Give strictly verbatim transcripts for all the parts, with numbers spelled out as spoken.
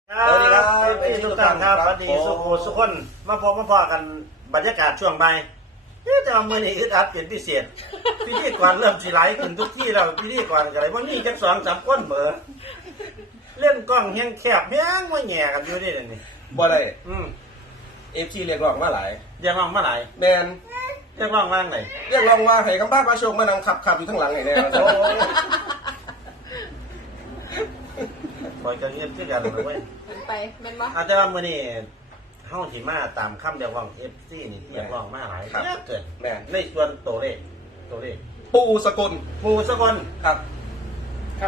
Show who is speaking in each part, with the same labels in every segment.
Speaker 1: สวัสดีครับทุกท่านครับสวัสดีสุขุสุขคนมาพบมาพอกันบรรยากาศช่วงบ่ายแต่ว่ามื่อนี้อึดอัดเป็นพิเศษพิธีกรเริ่มสีไหลขึ้นทุกที่แล้วพิธีกรอะไรวันนี้จักสองสามคนเบอเล่นกล้องแห้งแคบแห้งไม่แง่กันอยู่นี่นี่
Speaker 2: บ่ได้
Speaker 1: อืม
Speaker 2: เอฟซีเรียกร้องมาหลาย
Speaker 1: เรียกร้องมาหลาย
Speaker 2: แมน
Speaker 1: เรียกร้องว่างไหน
Speaker 2: เรียกร้องว่าให้กำบ้ามาโชคมานั่งขับขับอยู่ข้างหลังไงเนี่ย
Speaker 1: โอ้ยปล่อยกันเงียบเช่นกันเลยเว้ย
Speaker 3: ไปแม่นบ่
Speaker 1: อาจจะว่ามื่อนี้เฮาที่มาตามคำเรียกร้องเอฟซีนี่เรียกร้องมาหลายเยอะเกิน
Speaker 2: แมน
Speaker 1: ในส่วนตัวเลขตัวเลข
Speaker 2: ปูสกล
Speaker 1: หมู่สกล
Speaker 2: ครับ
Speaker 1: ครับ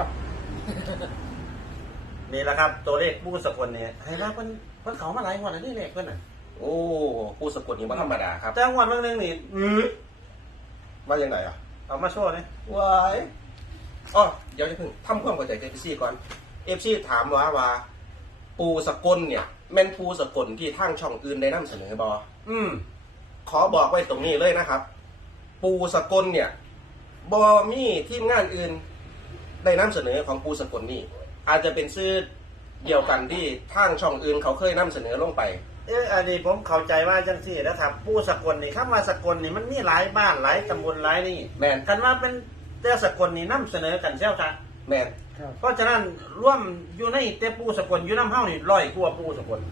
Speaker 1: นี่แหละครับ ตัวเลขผู้สกลเนี่ยให้ว่าเพิ่นเพิ่นเขามาหลายงวดแล้วนี่เลขเพิ่นน่ะ
Speaker 2: โอ้ปูสกลนี่ว่าธรรมดาครับ
Speaker 1: แต่งวดเบิ่งนึงนี่อือ
Speaker 2: ว่ายังไงอ่ะ
Speaker 1: เอามาโชว์นี่
Speaker 2: วายอ๋อเดี๋ยวจะเพิ่งทำความเข้าใจกับเอฟซีก่อนเอฟซีถามว่าว่า ปูสกลเนี่ยแม่นปูสกลที่ทางช่องอื่นได้นำเสนอบอ
Speaker 1: อืม
Speaker 2: ขอบอกไว้ตรงนี้เลยนะครับ ปูสกลเนี่ยบอมีทีมงานอื่นได้นำเสนอของปูสกลนี่อาจจะเป็นซื้อเดียวกันที่ทางช่องอื่นเขาเคยนำเสนอลงไป
Speaker 1: เอออันนี้ผมเข้าใจว่าจังซี่นะครับผู้สกลนี่คำว่าสกลนี่มันมีหลายบ้านหลายตำบลหลายนี่
Speaker 2: แมน
Speaker 1: กันว่าเป็นแต่สกลนี่นํเสนอกันแซวจ้ะ
Speaker 2: แมน
Speaker 1: เพราะฉะนั้นร่วมอยู่ในแต่ผู้สกลอยู่นำเฮานี่ร้อยกว่าผู้สกล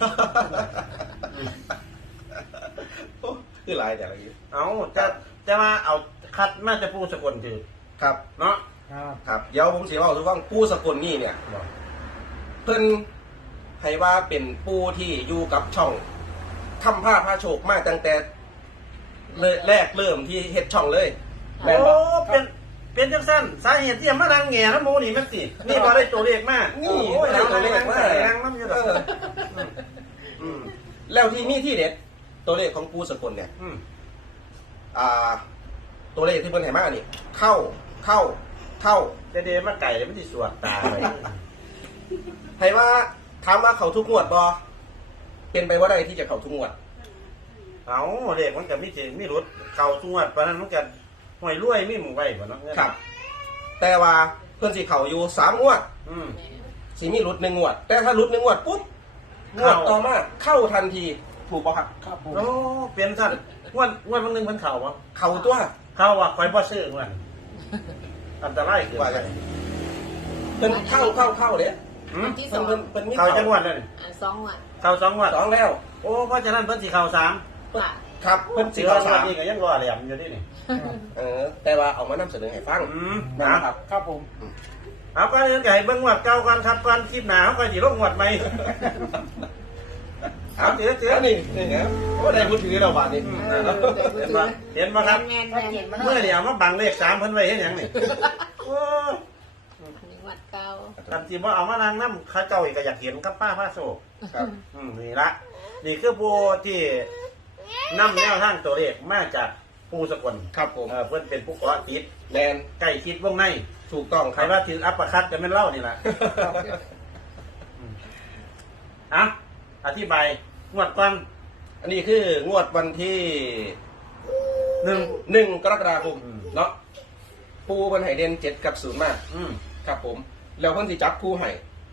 Speaker 2: โอ้คือหลายแต่ละที
Speaker 1: เอาจะจะมาเอาคัดมาจะผู้สกลคือ
Speaker 2: ครับ
Speaker 1: เนาะ
Speaker 2: ครับเดี๋ยวผมสิเล่าทุกฟังปูสกลนี่เนี่ยเพิ่นให้ว่าเป็นปูที่อยู่กับช่องทำผ้าผ้าโชคมาตั้งแต่เลยแรกเริ่มที่เฮ็ดช่องเลยแม่น
Speaker 1: โอ้
Speaker 2: บ่
Speaker 1: เป็น เป็นจังสั้นสาเหตุที่มาดังแง่น้ำหมูนี่มันสินี่พอได้ตัวเลขมาก
Speaker 2: นี่
Speaker 1: โอ้ย
Speaker 2: ได้ตัวเลขมา
Speaker 1: แรงน้ำอยู่ดอก
Speaker 2: เออ
Speaker 1: อืม
Speaker 2: แล้วที่มีที่เด็ดตัวเลขของปูสกลเนี่ย
Speaker 1: อืม
Speaker 2: อ่า ตัวเลขที่เพิ่นให้มานี่ เข้าเข้าเข้า
Speaker 1: เดเดมาไก่เลยมันสิสวดตาไป
Speaker 2: ให้ว่าถามว่าเขาทุกงวดบ่เป็นไปว่าได้ที่จะเขาทุกงวด
Speaker 1: เอาเลขมันก็มีจริงมีรถเข่าสวดปานนั้นมันก็ห่วยรวยมีหมู่ไว้บ่เนาะ
Speaker 2: ครับ แต่ว่าเพิ่นสิเขาอยู่สามงวด
Speaker 1: อืม
Speaker 2: สิมีรุดหนึ่งงวด แต่ถ้ารุดหนึ่งงวดปุ๊บงวด
Speaker 1: เข้า
Speaker 2: ต่อมาเข้าทันทีถูกป่ะครับครับผม
Speaker 1: โอ้เป็นสั้นงวดงวดบางนึงเพิ่นเข่าบ่
Speaker 2: เข้าตัว
Speaker 1: เข้าว่าข่อยบ่ซื้องวดอันตรายเกิน
Speaker 2: ว่า
Speaker 1: ไป
Speaker 2: ไงเพิ่นเข้าเข้าเข้าเด้
Speaker 1: อืม
Speaker 3: ที่ส
Speaker 2: เพิ่
Speaker 3: อน ง
Speaker 2: เพิ่นเพิ่นมี
Speaker 1: เข้า
Speaker 2: เข้า
Speaker 1: จังหวัดนั่น
Speaker 3: อ่าสองอ่ะ
Speaker 1: เข้าสองงวด
Speaker 2: สองแล้ว
Speaker 1: โอ้เพราะฉะนั้นเพิ่นสิเข้าสาม
Speaker 3: ค่ะ
Speaker 2: ครับเพิ่นสิ
Speaker 1: สิ
Speaker 2: เข้า
Speaker 1: เข้า
Speaker 2: สา
Speaker 1: สาม มนี่ก็ยังรอแหลมอยู่นี่นี่
Speaker 2: เออ แต่ว่าเอามานำเสนอให้ฟัง
Speaker 1: อืม
Speaker 2: นะครับ
Speaker 1: ครับผมเอาก็เรื่องใหญ่เบิ้งหวัดเก่าก่อนครับก่อนคลิปหนาเขาก็สิลงหวัดใหม่ เอาเถือเถือ
Speaker 2: นี่นี่ไงโอ้ได้พูดถึงเราบาดนี้
Speaker 1: อืมเอาเห็นปะเห็นปะครับ
Speaker 3: แมนแมนแมน
Speaker 1: เมื่อเดี๋ยวมาบังเลขสามเพิ่นไว้เห็นหยังนี่โอ้ย
Speaker 3: อันนี้วัดเก่า
Speaker 1: ทำจริงว่าเอามานางน้ำเข้าเจ้าอีกก็อยากเห็นกับป้าผ้าโศก
Speaker 2: ครับ
Speaker 1: อืมนี่ละนี่คือผู้ที่นำแนวทางตัวเลขมาจากปูสกล
Speaker 2: ครับผม
Speaker 1: เออเพิ่นเป็นผู้เกาะติด
Speaker 2: แลน
Speaker 1: ใกล้ชิดวงใน
Speaker 2: ถูกต้องค
Speaker 1: ใคร
Speaker 2: รับ
Speaker 1: ว่าถืออัปเปอร์คัตจะเป็นเล่านี่แหละ อ่ะอธิบายงวดก่อน
Speaker 2: อันนี้คืองวดวันที่
Speaker 1: หนึ่ง
Speaker 2: หนึ่งกรกฎาคม
Speaker 1: อืม
Speaker 2: เนาะปูเพิ่นให้เด่นเจ็ดกับศูนย์มาก
Speaker 1: อืม
Speaker 2: ครับผม แล้วเพิ่นสิจับคู่ให้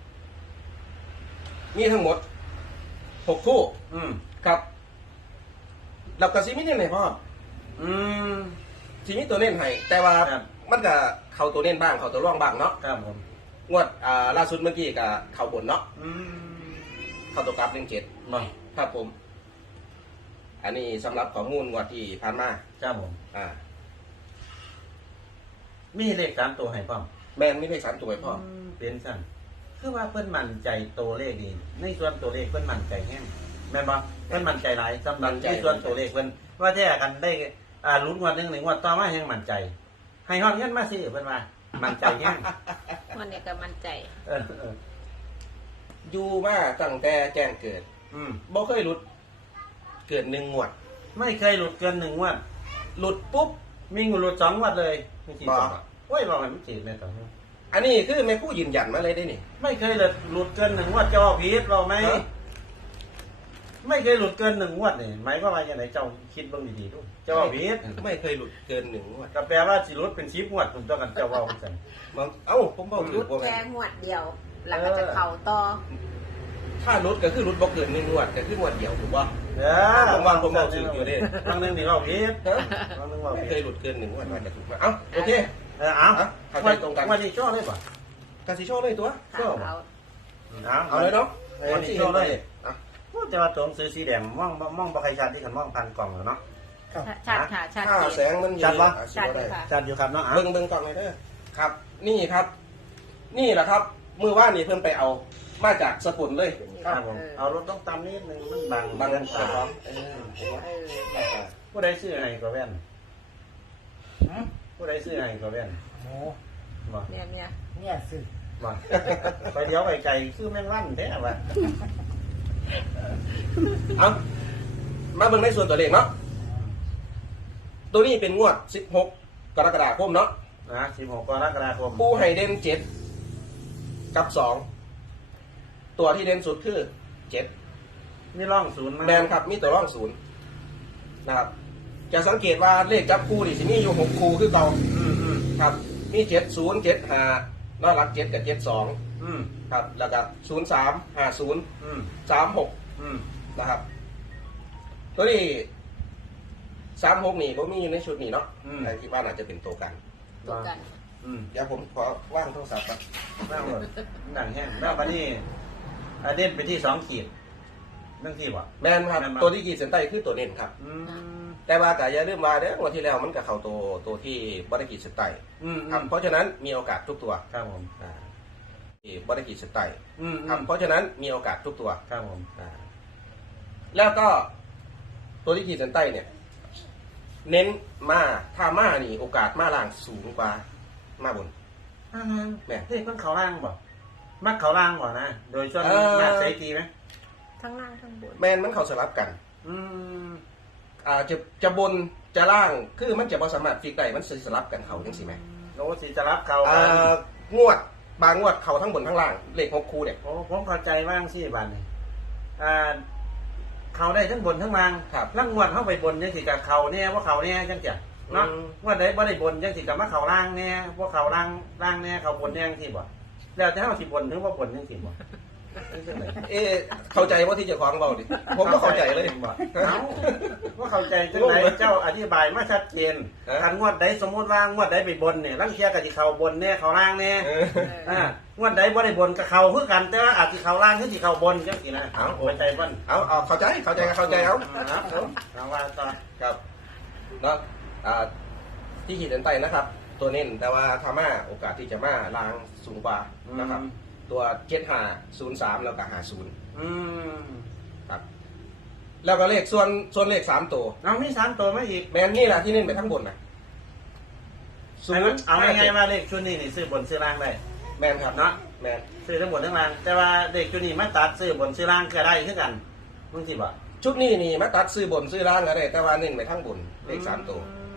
Speaker 2: มีทั้งหมดหกคู่
Speaker 1: อืม
Speaker 2: ครับแล้วก็สิมีเน้นให้พ่อ
Speaker 1: อืม
Speaker 2: สิมีตัวเน้นให้แต่ว่า
Speaker 1: ครับ
Speaker 2: มันก็เข้าตัวเน้นบ้างเข้าตัวร่องบ้างเนาะ
Speaker 1: ครับผม
Speaker 2: งวดอ่าล่าสุดเมื่อกี้ก็เข้าบนเนาะ
Speaker 1: อืม
Speaker 2: เข้าตัวกราฟหนึ่งเจ็ด
Speaker 1: มา
Speaker 2: ครับผม อันนี้สำหรับข้อมูลงวดที่ผ่านมา
Speaker 1: ครับผม
Speaker 2: อ่า
Speaker 1: มีเลขสามตัวให้พร้อม
Speaker 2: แมนไม่ได้สามตัวไว้พ่อ
Speaker 1: มเป็นสั่นคือว่าเพิ่นมั่นใจตัวเลขนี่ในส่วนตัวเลขเพิ่นมั่นใจแห้งแม่นบ่เพิ่นมั่นใจหลายสำหรับในส่วนตัวเลขเพิ่นว่าแท้กันได้อ่าลุ้นงวดหนึงหนึ่งงวดต่อมาแห้งมั่นใจ ให้ฮอดเงินมาซื้อเพิ่นว่ามั่นใจแห้ง
Speaker 3: วันนี้ก็มั่นใจ
Speaker 1: เออเออ
Speaker 2: อยู่มาตั้งแต่แจ้งเกิด
Speaker 1: อืม
Speaker 2: บ่เคยหลุด เกิดหนึ่งงวด
Speaker 1: ไม่เคยหลุดเกินหนึ่งงวด
Speaker 2: หลุดปุ๊บ
Speaker 1: มีงูหลุดสองงวดเลยไม่กี่
Speaker 2: บ่
Speaker 1: ตัวโอ้ยบอกมันไม่จีบเลยต่อ
Speaker 2: อันนี้คือแม่ผู้ยืนยันมาเลยได้นี่
Speaker 1: ไม่เคยหลุดหลุดเกินหนึ่งงวดเจ้าพีทเราไหม
Speaker 2: ฮะ
Speaker 1: ไม่เคยหลุดเกินหนึ่งงวดนี่หมายความว่าอย่างไรเจ้าคิดเบ้างดีๆดูเจ้าพีท
Speaker 2: ไม่เคยหลุดเกินหนึ่งงวด
Speaker 1: ก็แปลว่าสิหลุดเป็นชิปงวดผมต้องกันเจ้าเว่ากัน
Speaker 2: บางเอ้าผมบอกหลุดบ่
Speaker 3: แค่
Speaker 2: แม่น
Speaker 3: หวดเดียว หลังก็จะเข่าต่อ
Speaker 1: เ
Speaker 2: ถ้ารุดก็คือรุดบ่เกินหนึ่งงวดก็คืองวดเดียวถูกป่ะ
Speaker 1: เด้อ
Speaker 2: ผมว่าผมเอาถืออยู่ดิ
Speaker 1: บางนึงนี่เราผิดบางนึงเรา
Speaker 2: ไม่เค
Speaker 1: ผิ
Speaker 2: ย
Speaker 1: ด
Speaker 2: หลุดเกินหนึ่งงวดว่าจะถูกมาเอ้าโอเค
Speaker 1: เออเอา
Speaker 2: อ่ะเข้าใจตรงกัน
Speaker 1: วันนี้โชว์เลยป่ะ
Speaker 2: กาซิโชเลยตัว
Speaker 3: ค่ะ
Speaker 2: ก็
Speaker 3: เอา
Speaker 1: เอา
Speaker 2: เอาเลยเนาะ
Speaker 1: วันนี้โชว์เลย
Speaker 2: อ่ะ
Speaker 1: พูดแต่ว่าตัวหนังสือสีแดงมองมองบ่ใครชัดที่ขันมองพันกล่องแล้วเนาะ
Speaker 3: ชัดค่ะชัด
Speaker 2: ถ้า
Speaker 3: เจ
Speaker 2: แส
Speaker 3: น
Speaker 2: งมันมี
Speaker 1: ชัดปะ
Speaker 2: อ่ะสิ
Speaker 3: ชัด
Speaker 2: บ่
Speaker 3: เล
Speaker 2: ได้
Speaker 3: ยค่ะ
Speaker 1: ชัดอยู่ครับเนาะอ่ะ
Speaker 2: เบิ่งเบิ่งกล่องเลยเด้อครับ นี่ครับ นี่แหละครับมือว่านนี่เพิ่นไปเอามาจากสกุลเลย
Speaker 1: ครับผมเอารถต้องตามนิดนึงมันบัง
Speaker 2: บาง
Speaker 1: เงิน
Speaker 2: กระ
Speaker 1: ตา
Speaker 2: พร้อมเออ
Speaker 3: เออ
Speaker 1: ผู้ใดซื้อให้ก็แว่นผู้ใดซื้อให้ก็แว่น
Speaker 4: โอ้
Speaker 1: บ่
Speaker 3: เนี่ยเนี่ย
Speaker 4: เนี่ยสิ
Speaker 1: บ่ไปเดี๋ยวไปไกลคือแม่งวันแท้ว่ะ
Speaker 2: เอามาเบิ่งในส่วนตัวเลขเนาะตัวนี้เป็นงวดสิบหกกรกฎาคมเนาะ
Speaker 1: นะสิบหกกรกฎาคม
Speaker 2: ปูไห่เด่นเจ็ดกับสองตัวที่เด่นสุดคือเจ็ด
Speaker 1: มีร่องศูนย์
Speaker 2: แมนครับมีตัวร่องศูนย์นะครับจะสังเกตว่าเลขจับคู่นี่สิมีอยู่หกคู่คือเก่า
Speaker 1: อืมอืม
Speaker 2: ครับมีเจ็ดศูนย์เจ็ดห้านอกหลักเจ็ดกับเจ็ดสอง
Speaker 1: อืม
Speaker 2: ครับแล้วก็ศูนย์สามห้าศูนย์
Speaker 1: อืม
Speaker 2: สามหก
Speaker 1: อืม
Speaker 2: นะครับตัวนี้สามหกนี่ผมมีอยู่ในชุดนี้เนาะแต่คิดว่าน่าจะเป็นตัวกัน
Speaker 3: ตัวกัน
Speaker 1: อืม
Speaker 2: เดี๋ยวผมขอว่างโทรศัพท์ครับ
Speaker 1: นั่งเลยนั่งแห้งแล้ววันนี้อาเด่นไปที่สองขีดเรื่องที่บ่
Speaker 2: แมนครับตัวที่ขีดเส้นใต้คือตัวเน้นครับ
Speaker 1: อืม
Speaker 2: แต่ว่าแต่อย่าลืมว่าเด้องวันที่แล้วมันกับเขาตัวตัวที่บริกิจสไตล์
Speaker 1: อืม
Speaker 2: ครับเพราะฉะนั้นมีโอกาสทุกตัว
Speaker 1: ครับผม
Speaker 2: อ่าที่บริกิจสไตล์
Speaker 1: อืม
Speaker 2: ครับเพราะฉะนั้นมีโอกาสทุกตัว
Speaker 1: ครับผม
Speaker 2: อ่าแล้วก็ตัวที่ขีดเส้นใต้เนี่ย เน้นมาถ้ามานี่โอกาสมาล่างสูงกว่ามาบน
Speaker 1: อ่า
Speaker 2: แม่
Speaker 1: เฮ้ยมันเขาล่างบ่มักเขาล่างบ่นะโดยช่วง
Speaker 2: เอ่อ
Speaker 1: มากใส่ทีไหม
Speaker 3: ทั้งล่างทั้งบน
Speaker 2: แมนมันเขาสลับกัน
Speaker 1: อืม
Speaker 2: อ่าจะจะบนจะล่างคือมันจะบ่สามารถฟิกได้มันสิสลับกันเขาจังสิแม่
Speaker 1: โอ้สิจะรับเขา
Speaker 2: อ่
Speaker 1: กัน
Speaker 2: างวดบางงวดเขาทั้งบนทั้งล่างเลขหกคู่เนี่ย
Speaker 1: โอ้ผมเข้าใจว่างสิบันนี่อ่า เขาได้ทั้งบนทั้งล่าง
Speaker 2: ครับ
Speaker 1: ล่างงวดเข้าไปบนยังสิกับเขาเนี่ยว่าเขาเนี่ยจังจ้ะเนาะ
Speaker 2: อืม
Speaker 1: งวดใดบ่ได้บนยังสิกับมาเขาล่างเนี่ยว่าเขาล่างล่างเนี่ยเขาบนเนี่ยจังสิบ่แล้วจะเฮาสิบนหรือว่าบนจังสิบ่จังได๋
Speaker 2: เอ๊ะเข้าใจว่าที่เจะคล้าของเบาดิผมก็เข้าใจเลย
Speaker 1: บ่เอ้าว่าเข้าใจจังไดเจ้าอธิบายมาชัดเจน
Speaker 2: ฮะ
Speaker 1: คันงวดใดสมมุติว่างวดใดไปบนเนี่ยลังเทียก็สิเข้าบนเนี่ยเข้าล่างเนี่ย
Speaker 2: เออ
Speaker 1: อ่างวดใดบ่ได้บนก็เข้าคือกันแต่ว่าอาจสิเข้าล่างคือสิเข้าบนจังซี่นะ
Speaker 2: เอา
Speaker 1: เข้าใจบ่น
Speaker 2: เอาเอาเข้าใจเข้าใจเข้าใจเอา
Speaker 1: ครับผมเอาว่าต่อ
Speaker 2: ครับเนาะอ่าที่ขีดเส้นใต้นะครับ ตัวเน้นแต่ว่าทามาโอกาสที่จะมาล้างสูงกว่านะครับ ตัวเจ็ดห้าศูนย์สามแล้วก็ห้าศูนย์
Speaker 1: อืม
Speaker 2: ครับ แล้วก็เลขส่วนส่วนเลขสามตัว
Speaker 1: เอามีสามตัวมาอีก
Speaker 2: แมนนี่แหละที่เน้นไปทั้งบนนะ
Speaker 1: เอาเอาง่ายๆว่าเลขชุดนี้นี่ซื้อบนซื้อล่างได้
Speaker 2: แมนครับ
Speaker 1: เนาะ
Speaker 2: แมน
Speaker 1: ซื้อทั้งบนทั้งล่าง แต่ว่าเลขชุดนี้มาตัดซื้อบนซื้อล่างก็ได้คือกันมึงสิบ่
Speaker 2: ชุดนี้นี่มาตัดซื้อบนซื้อล่างก็ได้แต่ว่าเน้นไปทั้งบนเลขสามตัว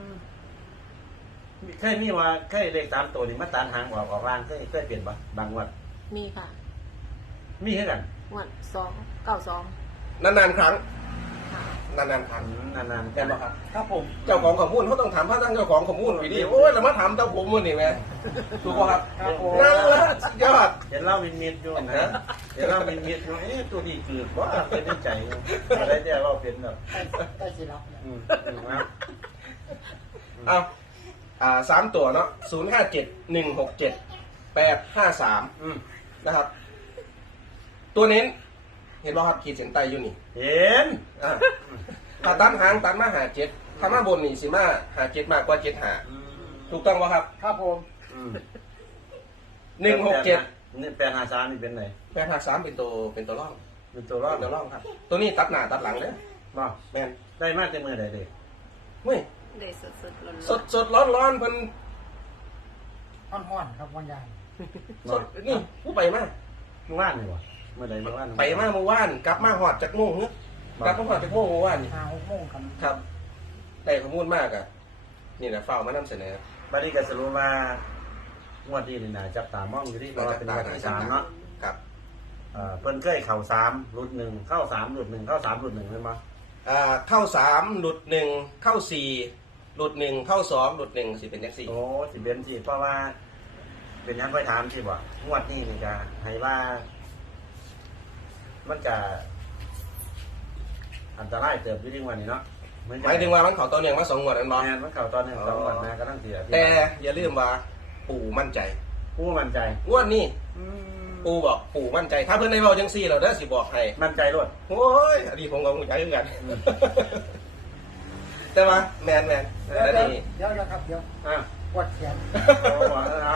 Speaker 1: อืมเคยมีว่าเคยเลขสามตัวนี่มาตัดหางออกออกล่างเคยเคยเปลี่ยนปะบางงวด
Speaker 3: มีค่ะ
Speaker 1: มีคือกัน
Speaker 3: งวดสองเก้าสอง
Speaker 2: นานๆครั้ง
Speaker 3: ค่ะ
Speaker 2: นานๆครั้ง
Speaker 1: อืมนานๆ
Speaker 2: แม่นบ่ครับ
Speaker 1: ครับผม
Speaker 2: เจ้าของข้อมูลเขาต้องถามพระตั้งเจ้าของข้อมูลวิดีโอ้ยแล้วมาถามเจ้าผมมันนี่แม่ถูกป่ะครับ
Speaker 1: ครับผม
Speaker 2: นั่นแหละสุดยอด
Speaker 1: เห็นเล่ามินมิดอยู่นะ
Speaker 2: ฮะ
Speaker 1: เห็นเล่ามินมิดอยู่เอ๊ะตัวนี้คือว่าเป็นในใจอยู่อะไรเนี่ยเราเป็นแบบ
Speaker 4: ใกล้ใกล้สิรับแล้ว
Speaker 1: อืมอืมนะ
Speaker 2: เอาอ่าสามตัวเนาะศูนย์ห้าเจ็ดหนึ่งหกเจ็ดแปดห้าสาม
Speaker 1: อืม
Speaker 2: นะครับ ตัวเน้น เห็นป่ะครับขีดเส้นใต้อยู่นี่
Speaker 1: เห็น
Speaker 2: อ่าถ้าตัดหางตัดมาหาเจ็ดถ้ามาบนนี่สิมาหาเจ็ดมากกว่าเจ็ดหา
Speaker 1: อืม
Speaker 2: ถูกต้องป่ะครับ
Speaker 4: ครับผม
Speaker 1: อืม
Speaker 2: หนึ่งหกเจ็ด
Speaker 1: นี่แปดห้าสามนี่เป็นไหน
Speaker 2: แปดห้าสามเป็นตัวเป็นตัวร่อง
Speaker 1: เป็นตัวรอด
Speaker 2: เป็นตัวร่องครับ ตัวนี้ตัดหน้าตัดหลังเลย
Speaker 1: บ่
Speaker 2: แม่น
Speaker 1: ได้มากเต็มมือใดเด็ก
Speaker 2: เฮ้ย
Speaker 3: ได้สดสดๆร้อน
Speaker 2: สดสดร้อนร้อนเพิ่น
Speaker 4: ห้อนๆครับวันยาง
Speaker 2: สดนี่ผู้ไปมา
Speaker 1: เมื่อวานนี่วะเมื่อใดเมื่อวาน
Speaker 2: ไปมาเมื่อวานกลับมาหอดจากโม่งเฮ้ยกลับมาหอดจากโม่งเมื่อวานนี่
Speaker 4: ห้าหกโมงครับ
Speaker 2: ครับได้ข้อมูลมากอ่ะนี่แหละเฝ้ามานำเสนอ
Speaker 1: บัดนี้ก็สรุปว่างวดนี้นี่น่าจับตามองอยู่ที่เพราะว่าเป็นงวดที่สามเนาะ
Speaker 2: ครับ
Speaker 1: เอ่อเพิ่นเคยเข่าสามหลุดหนึ่งเข้าสามหลุดหนึ่งเข้าสามหลุดหนึ่งใช่ไหม
Speaker 2: อ่าเข้าสามหลุดหนึ่งเข้าสี่หลุดหนึ่งเข้าสองหลุดหนึ่งสิเป็นแท็กซี่
Speaker 1: โอ้สิเบนสิเพราะว่า เป็นยังค่อยถามสิบ่งวดนี้นี่จะให้ว่ามันจะอันตรายเติบอยู่ที่วันนี้เนาะ
Speaker 2: หมายถึงว่ามันเขาตัวเนียงมาสองงวดนั่น
Speaker 1: นอ
Speaker 2: เนาะ
Speaker 1: นมันเข่าตอนหนึ่งสองวันนะก็ตั้งเสีย
Speaker 2: แต่อย่าลืมว่าปู่มั่นใจ
Speaker 1: ผู้มั่นใจ
Speaker 2: งวดนี้ปู่บอกปู่มั่นใจ ถ้าเพื่อนในเบาจังซี่เราได้สิบอกให้
Speaker 1: มั่นใจรวด
Speaker 2: โอ้ยอันนี้ผมก็มั่นใจเหมือนกัน แต่ว่าแมนแมน
Speaker 4: เดี๋ยว
Speaker 2: แล้ว
Speaker 4: เดี๋ยว
Speaker 2: นี่
Speaker 4: เดี๋ยวเดี๋ยวครับเดี๋ยว
Speaker 1: อ่ะ
Speaker 4: ปวดแขน
Speaker 1: โอ้โหเอา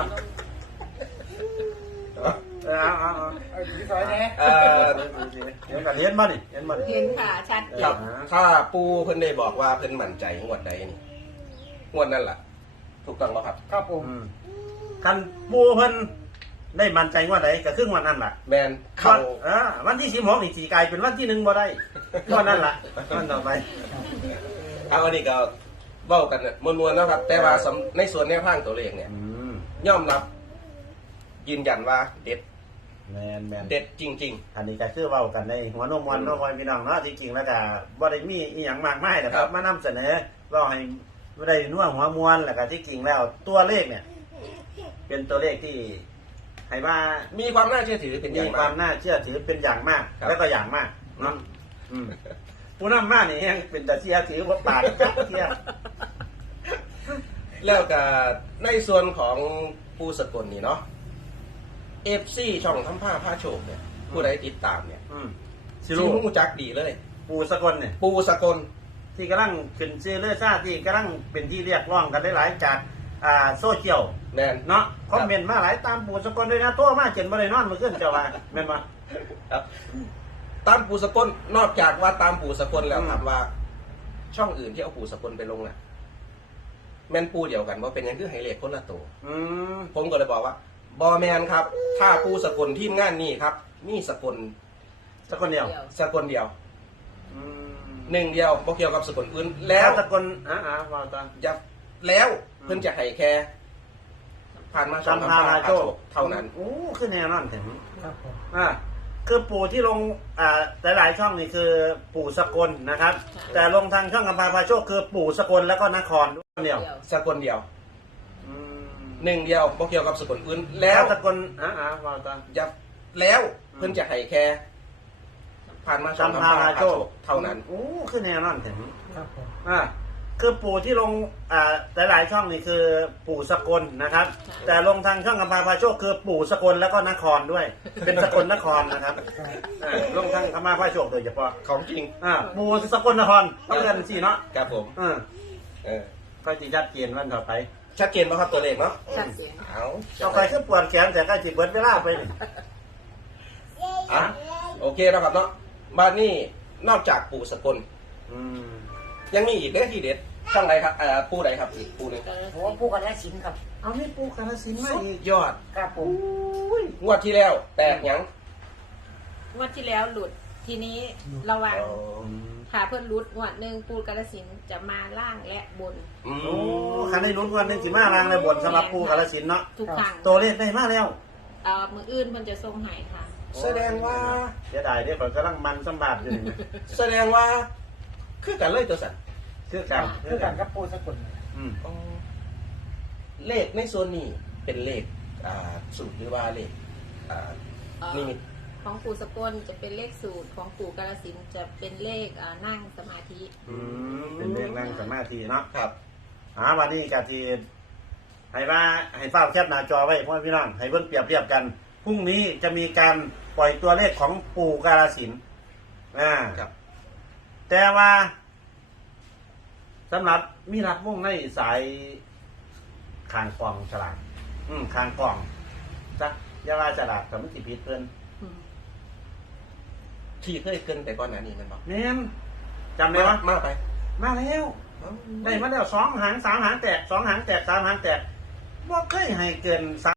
Speaker 1: เอาเอาเอา
Speaker 4: เอาดีซอยแน่
Speaker 2: เอ่อ
Speaker 1: เดี๋ยวกันเลี้ยนมาดิเลี้ยนมาดิ
Speaker 3: เห็นค่ะชัดเจ
Speaker 2: ครับ
Speaker 3: น
Speaker 2: ถ้าปูเพิ่นได้บอกว่าเพิ่นมั่นใจงวดใดนี่งวดนั่นล่ะ ถูกต้องแล้วครับ
Speaker 4: ครับผม
Speaker 1: อืมคันปูเพิ่นได้มั่นใจว่าใดก็ครึ่งวันนั้นล่ะ
Speaker 2: แมนเข้า
Speaker 1: อ่าวันที่สิบหกนี่สีกลายเป็นวันที่หนึ่งบ่ได้วันนั้นล่ะวันต่อไป
Speaker 2: เอาอันนี้ก็เบ้ากันมวนๆเนาะครับ แต่ว่าสำในส่วนแนวทางตัวเลขเนี่ย
Speaker 1: อืม
Speaker 2: ยอมรับ ยืนยันว่าเด็ด
Speaker 1: แมนแมน
Speaker 2: เด็ดจริง
Speaker 1: อันนี้ก็คือเว้ากันในหัวนมวันเน้องพ่อพี่น้องเนาะที่จริงแล้วก็บ่ได้มีอีหยังมากมายนะค
Speaker 2: ครั
Speaker 1: รับบ มานำเสนอเว้าให้บ่ได้นัวหัวมวลแล้วก็ที่จริงแล้วตัวเลขเนี่ย เป็นตัวเลขที่ให้ว่า
Speaker 2: ๆ มีความน่าเชื่อถือเป็นอ
Speaker 1: มี
Speaker 2: ย่างาว
Speaker 1: คาม มน่าเชื่อถือเป็นอย่างมาก
Speaker 2: ครับ
Speaker 1: แล้วก็อย่างมากเนาะอืมผู้นำมานี่ยังเป็นแต่เชื่อถือว่าปากจักเที่ย
Speaker 2: แล้วก็ในส่วนของปูสกลนี่เนาะเอฟซีช่องทำผ้าผ้าโชคเนี่ย ผู้ใดติดตามเนี่ย
Speaker 1: อืม
Speaker 2: สิ
Speaker 1: สิ
Speaker 2: รู้
Speaker 1: รู้
Speaker 2: หูจักดีเลย
Speaker 1: ปูสกลเนี่ย
Speaker 2: ปูสกล
Speaker 1: ที่กำลังขึ้นชื่อเลือดซ่าที่กำลังเป็นที่เรียกร้องกันหลายๆจากอ่าโซเชียล
Speaker 2: แมน
Speaker 1: เนาะคอมเมนต์มาหลายตามปูสกลด้วยนะตัวมาเจ็นบ่ได้นอนเมื่อคืนเจ้าว่าแม่นบ่
Speaker 2: ครับ ตามปูสกลนอกจากว่าตามปูสกลแล้ว
Speaker 1: อืม
Speaker 2: ครับว่า ช่องอื่นที่เอาปูสกลไปลงน่ะ แมนปูเดียวกันว่าเป็นหยังคือไฮเลทคนละตัว
Speaker 1: อืม
Speaker 2: ผมก็เลยบอกว่า บอแมนครับ ถ้าปูสกลทีมงานนี่ครับนี่สกล
Speaker 1: สกลเดียว
Speaker 2: สกลเดียว
Speaker 1: อืม
Speaker 2: หนึ่งเดียวบ่เกี่ยวกับสกลอื่น
Speaker 1: แล้
Speaker 2: แล้ว ว
Speaker 1: สกลอ่าอ่าว่าตาม
Speaker 2: จะแล้ว
Speaker 1: อืม
Speaker 2: เพิ่นจะให้แค่ผ่านมาช่อง
Speaker 1: จำพาราโชค
Speaker 2: เท่านั้น
Speaker 1: โอ้คือแน่นอนถึง
Speaker 4: ครับผม
Speaker 1: อ่าคือปู่ที่ลงอ่าหลายๆช่องนี่คือปู่สกลนะครับ แต่ลงทางช่องกำพาพาโชคคือปู่สกลแล้วก็นครด้วยเดียว
Speaker 2: สกลเดียว
Speaker 1: อืม
Speaker 2: หนึ่งเดียวบ่เกี่ยวกับสกลอื่น
Speaker 1: แล้
Speaker 2: แล้ว ว
Speaker 1: สกลอ่าอ่าว่าตาม
Speaker 2: จะแล้วเพิ่นจะให้แค่ผ่านมาช่อง
Speaker 1: จำพาราโชค
Speaker 2: เท่านั้น
Speaker 1: โอ้คือแน่นอนถึง
Speaker 4: ครับผม
Speaker 1: อ่าคือปู่ที่ลงอ่าหลายๆช่องนี่คือปู่สกลนะครับ แต่ลงทางช่องกำพาพาโชคคือปู่สกลแล้วก็นครด้วย เป็นสกลนครนะครับ
Speaker 4: ครับ
Speaker 1: อ่าลงทางกำพาพาโชคโดยเฉพาะ
Speaker 2: ของจริง
Speaker 1: อ่าปู่สกลนครต้องเรียนสิเนาะ
Speaker 2: ครับผม
Speaker 1: อ่า
Speaker 2: เออ
Speaker 1: ก็จะยัดเกียนวันต่อไป
Speaker 2: ชัดเจนป่ะครับตัวเลขเนาะ
Speaker 3: ชัดเจน
Speaker 2: เอา
Speaker 1: เอาไปขึ้นปวดแขนแต่ก็จิบเบิดเวลาไปนี่
Speaker 2: อ่ะโอเคแล้วครับเนาะบ้านนี้นอกจากปู่สกล
Speaker 1: อืม
Speaker 2: ยังมีอีกเด้ที่เด็ดช่องไหนครับเอ่อปูไหนครับอีกปูหนึง
Speaker 4: ผมว่าผู้กันได้ชิ้นครับ
Speaker 1: เอานี่ปูกาลสินธุ์มา
Speaker 2: สุ
Speaker 1: อี
Speaker 2: ด
Speaker 1: ก
Speaker 2: ยอด
Speaker 4: ครับผม
Speaker 2: งวดที่แล้วแตกหยัง
Speaker 3: งวดที่แล้วหลุดทีนี้ระวัง
Speaker 2: อ๋อ
Speaker 3: หาเพื่อนรุดงวดหนึ่งปูกาลสินธุ์จะมาล่างและบน
Speaker 2: อืม
Speaker 1: โอ้คันได้ลุ้นวันหนึงสิมาลางในบนสำหรับปูกาลสินธุ์เนาะ
Speaker 3: ทุกครั้ง
Speaker 1: ตัวเลขได้มาแล้ว
Speaker 3: เอ่อมืออื่นเพิ่นจะส่งให้ค่ะ
Speaker 2: แสดงว่า
Speaker 1: เสียดายเด้อข่อยกำลังมันสำบาดอยู่นี่
Speaker 2: แสดงว่า คือกันเลยตัวสัน
Speaker 1: คือกัน
Speaker 4: คือกันกับปูสกุล
Speaker 1: อืม
Speaker 2: เลขในโซนนี้เป็นเลขอ่าสูตรหรือว่าเลขอ่า
Speaker 3: เอ่อ
Speaker 2: นิมิต
Speaker 3: ของปู่สกลจะเป็นเลขสูตรของปู่กาลสินธุ์จะเป็นเลขเอ่อนั่งสมาธิ
Speaker 1: อืมเป็นเลขนั่งสมาธิเนาะ
Speaker 2: ครับ
Speaker 1: อ่าวันนี้กะทีให้ว่าให้เฝ้าแคปหน้าจอไว้พ่อพี่น้องให้เบิ่งเปรียบเทียบกันพรุ่งนี้จะมีการปล่อยตัวเลขของปู่กาลสินธุ์อ่า
Speaker 2: ครับ
Speaker 1: แต่ว่าสำหรับมีรับวงในสายคางกล่องฉลากอืมคางกล่องจ้ะอย่าว่าฉลากแต่มันสิผิดเพิ่น
Speaker 2: ที่เคยเกินแต่ก่อนหน้านี้แมันบอก
Speaker 1: แม่นจำได้ปะ
Speaker 2: มาไป
Speaker 1: มาแล้วได้มาแล้วสองหางสามหางแตกสองหางแตกสามหางแตกบ่เคยให้เกินสาม